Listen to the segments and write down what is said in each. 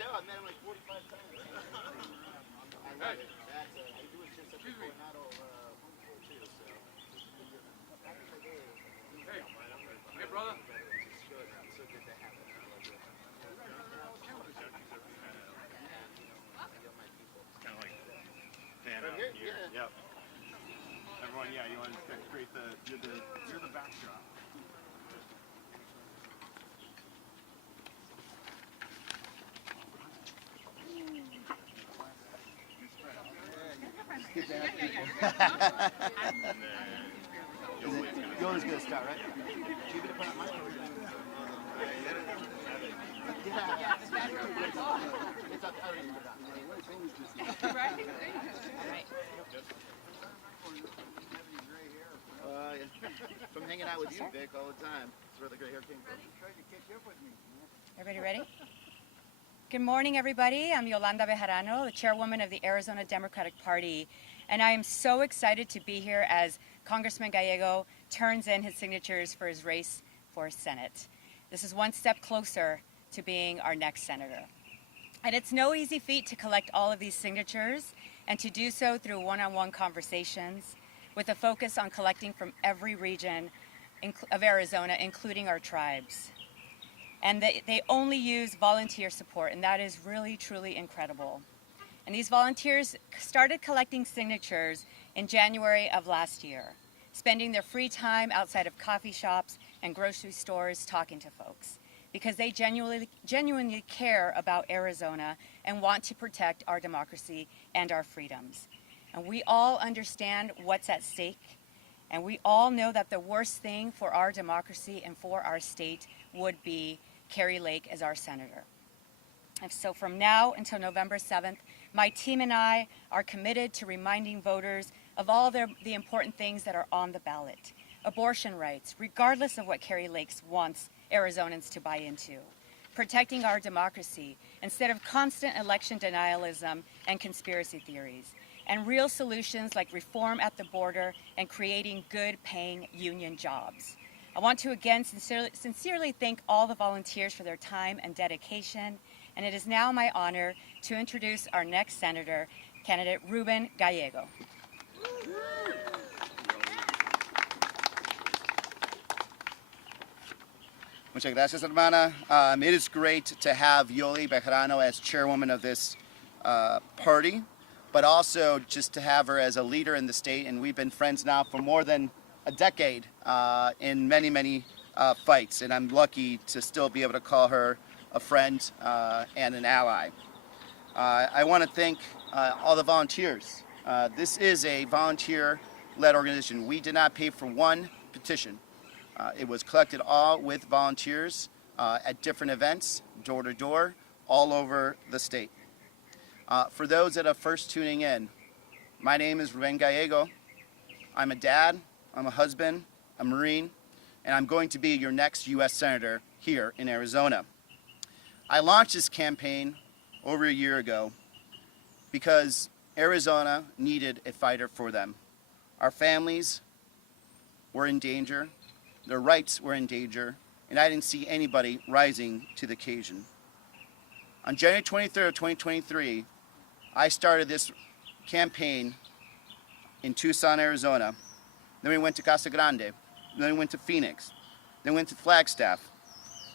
know. I met him like 45 times. I love it. I do it just at the Coronado home tour too. So back in the day, Hey, brother. it's so good to have it. I love it. It's kind of like fan out here. Yeah. Yep. Everyone, yeah, you want to create you're the backdrop. Yours gonna start, right? You gonna put on mine? Yeah. It's up. I already put it on. Right. From hanging out with you, Vic, all the time. That's where the gray hair came from. Everybody ready? Good morning, everybody. I'm Yolanda Bejarano, the chairwoman of the Arizona Democratic Party, and I am so excited to be here as Congressman Gallego turns in his signatures for his race for Senate. This is one step closer to being our next senator. And it's no easy feat to collect all of these signatures and to do so through one-on-one conversations with a focus on collecting from every region of Arizona, including our tribes. And they only use volunteer support, and that is really, truly incredible. And these volunteers started collecting signatures in January of last year, spending their free time outside of coffee shops and grocery stores talking to folks, because they genuinely care about Arizona and want to protect our democracy and our freedoms. And we all understand what's at stake, and we all know that the worst thing for our democracy and for our state would be Kari Lake as our senator. And so from now until November 7th, my team and I are committed to reminding voters of all the important things that are on the ballot. Abortion rights, regardless of what Kari Lake wants Arizonans to buy into. Protecting our democracy instead of constant election denialism and conspiracy theories. And real solutions like reform at the border and creating good paying union jobs. I want to again sincerely thank all the volunteers for their time and dedication, and it is now my honor to introduce our next senator, candidate Ruben Gallego. Muchas gracias, hermana. It is great to have Yoli Bejarano as chairwoman of this party, but also just to have her as a leader in the state, and we've been friends now for more than a decade in many fights, and I'm lucky to still be able to call her a friend and an ally. I want to thank all the volunteers. This is a volunteer-led organization. We did not pay for one petition. It was collected all with volunteers at different events, door to door, all over the state. For those that are first tuning in, my name is Ruben Gallego. I'm a dad, I'm a husband, a Marine, and I'm going to be your next U.S. Senator here in Arizona. I launched this campaign over a year ago because Arizona needed a fighter for them. Our families were in danger, their rights were in danger, and I didn't see anybody rising to the occasion. On January 23rd of 2023, I started this campaign in Tucson, Arizona. Then we went to Casa Grande, then we went to Phoenix, then we went to Flagstaff,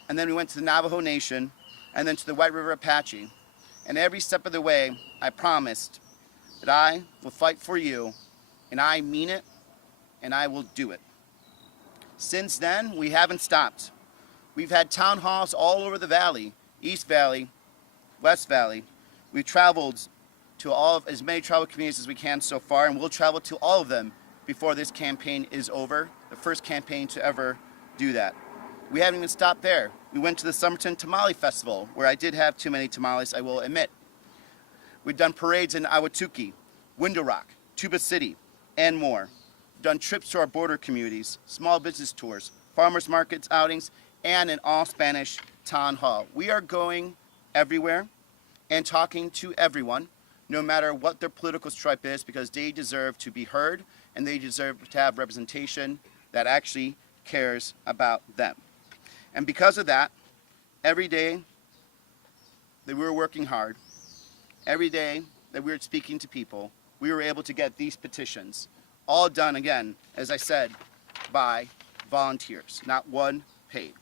and then we went to the Navajo Nation, and then to the White River Apache. And every step of the way, I promised that I will fight for you, and I mean it, and I will do it. Since then, we haven't stopped. We've had town halls all over the valley, East Valley, West Valley. We've traveled to as many tribal communities as we can so far, and we'll travel to all of them before this campaign is over, the first campaign to ever do that. We haven't even stopped there. We went to the Summerton Tamale Festival, where I did have too many tamales, I will admit. We've done parades in Ahwatukee, Window Rock, Tuba City, and more. We've done trips to our border communities, small business tours, farmers markets, outings, and an all-Spanish town hall. We are going everywhere and talking to everyone, no matter what their political stripe is, because they deserve to be heard and they deserve to have representation that actually cares about them. And because of that, every day that we were working hard, every day that we were speaking to people, we were able to get these petitions, all done, again, as I said, by volunteers, not one paid.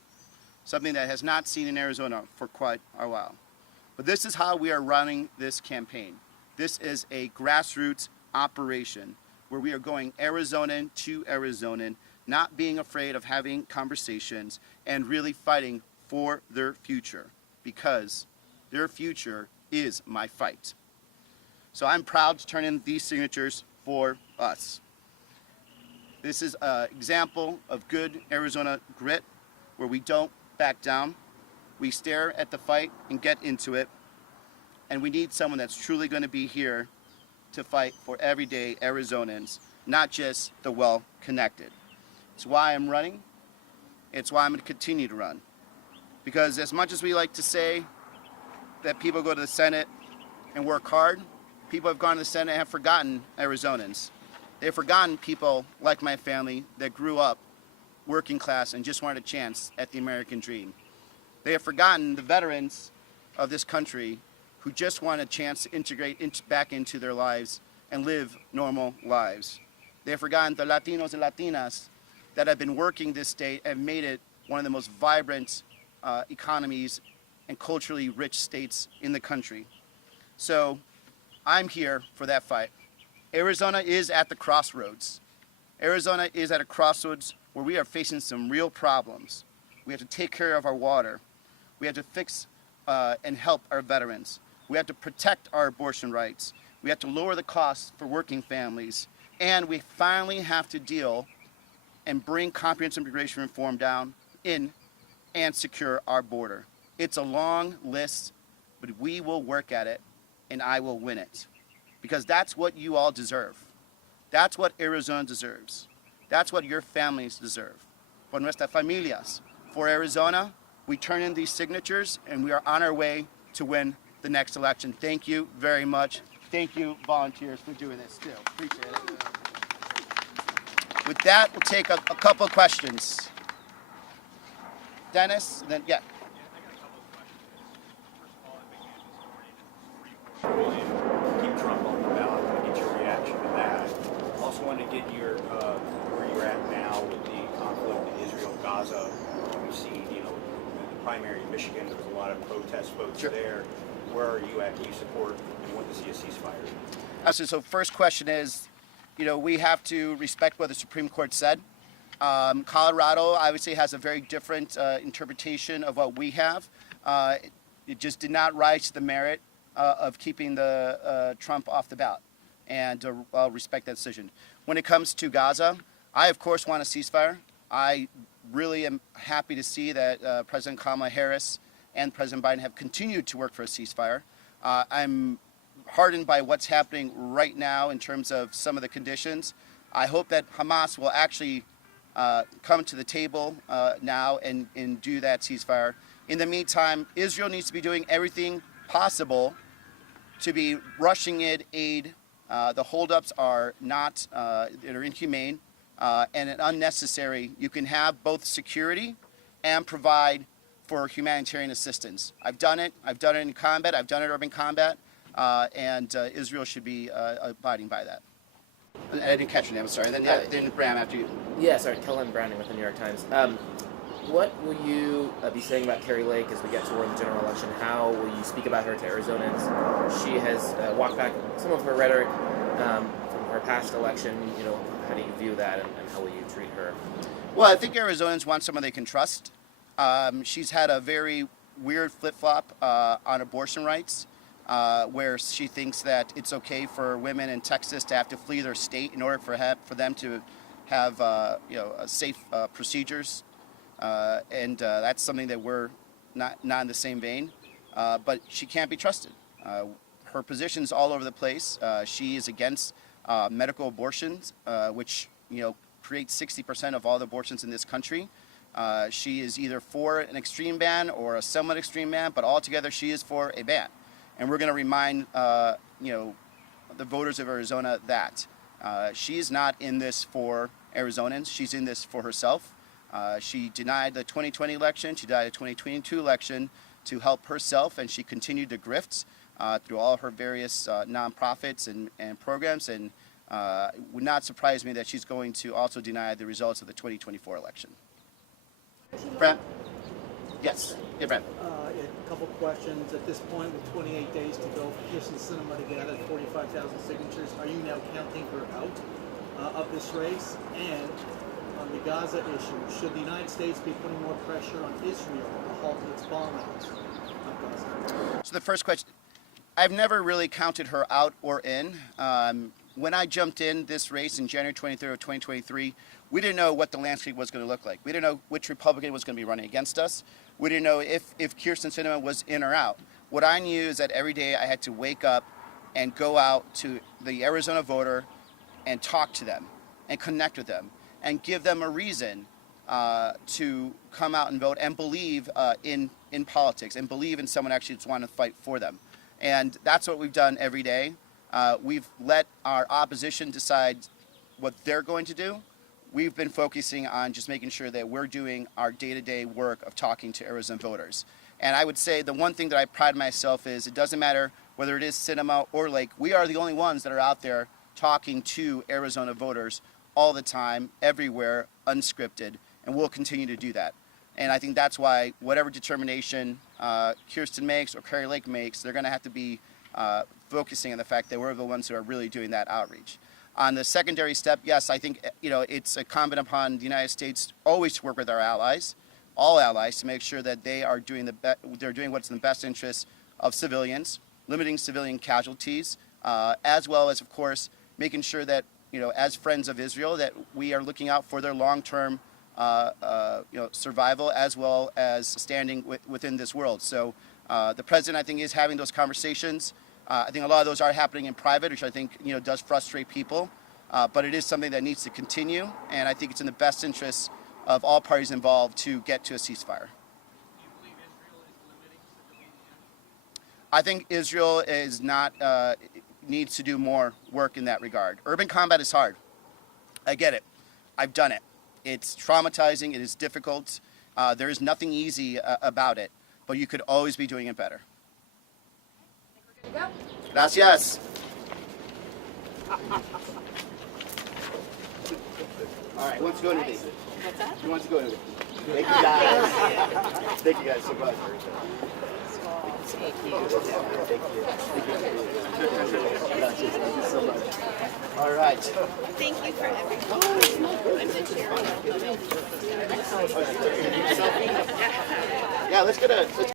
Something that has not seen in Arizona for quite a while. But this is how we are running this campaign. This is a grassroots operation where we are going Arizonan to Arizonan, not being afraid of having conversations and really fighting for their future, because their future is my fight. So I'm proud to turn in these signatures for us. This is an example of good Arizona grit, where we don't back down. We stare at the fight and get into it. And we need someone that's truly going to be here to fight for everyday Arizonans, not just the well-connected. It's why I'm running. It's why I'm going to continue to run. Because as much as we like to say that people go to the Senate and work hard, people have gone to the Senate and have forgotten Arizonans. They've forgotten people like my family that grew up working class and just wanted a chance at the American dream. They have forgotten the veterans of this country who just want a chance to integrate back into their lives and live normal lives. They have forgotten the Latinos and Latinas that have been working this state and made it one of the most vibrant economies and culturally rich states in the country. So I'm here for that fight. Arizona is at the crossroads. Arizona is at a crossroads where we are facing some real problems. We have to take care of our water. We have to fix and help our veterans. We have to protect our abortion rights. We have to lower the costs for working families. And we finally have to deal and bring comprehensive immigration reform down in and secure our border. It's a long list, but we will work at it, and I will win it. Because that's what you all deserve. That's what Arizona deserves. That's what your families deserve. Por nuestras familias. For Arizona, we turn in these signatures, and we are on our way to win the next election. Thank you very much. Thank you, volunteers, for doing this too. Appreciate it. With that, we'll take a couple of questions. Dennis, then, yeah. Keep Trump on the ballot and get your reaction to that. Also wanted to get your where you're at now with the conflict in Israel, Gaza. We've seen, the primary in Michigan, there was a lot of protest votes there. Where are you at? Do you support and want to see a ceasefire? So first question is, we have to respect what the Supreme Court said. Colorado obviously has a very different interpretation of what we have. It just did not rise to the merit of keeping the Trump off the ballot, and I'll respect that decision. When it comes to Gaza, I of course want a ceasefire. I really am happy to see that President Kamala Harris and President Biden have continued to work for a ceasefire. I'm heartened by what's happening right now in terms of some of the conditions. I hope that Hamas will actually come to the table now and do that ceasefire. In the meantime, Israel needs to be doing everything possible to be rushing in aid. The holdups are not, they're inhumane and unnecessary. You can have both security and provide for humanitarian assistance. I've done it. I've done it in combat. I've done it in urban combat. And Israel should be abiding by that. I didn't catch your name, I'm sorry. Then Bram, after you. Yeah, sorry, Kellen Browning with the New York Times. What will you be saying about Carrie Lake as we get toward the general election? How will you speak about her to Arizonans? She has walked back some of her rhetoric from her past election. How do you view that, and how will you treat her? Well, I think Arizonans want someone they can trust. She's had a very weird flip-flop on abortion rights, where she thinks that it's okay for women in Texas to have to flee their state in order for them to have safe procedures, and that's something that we're not in the same vein. But she can't be trusted. Her position's all over the place. She is against medical abortions, which creates 60% of all the abortions in this country. She is either for an extreme ban or a somewhat extreme ban, but altogether she is for a ban. And we're going to remind the voters of Arizona that she's not in this for Arizonans. She's in this for herself. She denied the 2020 election. She denied the 2022 election to help herself, and she continued to grift through all her various nonprofits and programs, and it would not surprise me that she's going to also deny the results of the 2024 election. Brent? Yes. Yeah, Brent. A couple questions. At this point, with 28 days to go, petition cinema to gather 45,000 signatures, are you now counting her out of this race? And on the Gaza issue, should the United States be putting more pressure on Israel to halt its bombings of Gaza? So the first question, I've never really counted her out or in. When I jumped in this race in January 23rd of 2023, we didn't know what the landscape was going to look like. We didn't know which Republican was going to be running against us. We didn't know if Kyrsten Sinema was in or out. What I knew is that every day I had to wake up and go out to the Arizona voter and talk to them and connect with them and give them a reason to come out and vote and believe in politics and believe in someone actually that's wanting to fight for them. And that's what we've done every day. We've let our opposition decide what they're going to do. We've been focusing on just making sure that we're doing our day-to-day work of talking to Arizona voters. And I would say the one thing that I pride myself is it doesn't matter whether it is Sinema or Lake, we are the only ones that are out there talking to Arizona voters all the time, everywhere, unscripted, and we'll continue to do that. And I think that's why whatever determination Kyrsten makes or Kari Lake makes, they're going to have to be focusing on the fact that we're the ones who are really doing that outreach. On the secondary step, yes, I think it's incumbent upon the United States always to work with our allies, all allies, to make sure that they are doing they're doing what's in the best interest of civilians, limiting civilian casualties, as well as, of course, making sure that as friends of Israel, that we are looking out for their long-term survival as well as standing within this world. So the president, I think, is having those conversations. I think a lot of those are happening in private, which I think does frustrate people, but it is something that needs to continue, and I think it's in the best interest of all parties involved to get to a ceasefire. Do you believe Israel is limiting civilian casualties? I think Israel is not needs to do more work in that regard. Urban combat is hard. I get it. I've done it. It's traumatizing. It is difficult. There is nothing easy about it, but you could always be doing it better. Go. Gracias. All right, who wants to go into these? What's that? Who wants to go into these? Thank you guys. Thank you guys so much. Thank you. Thank you so much. All right. Thank you for everything. I'm the chair of the Yeah, let's get a.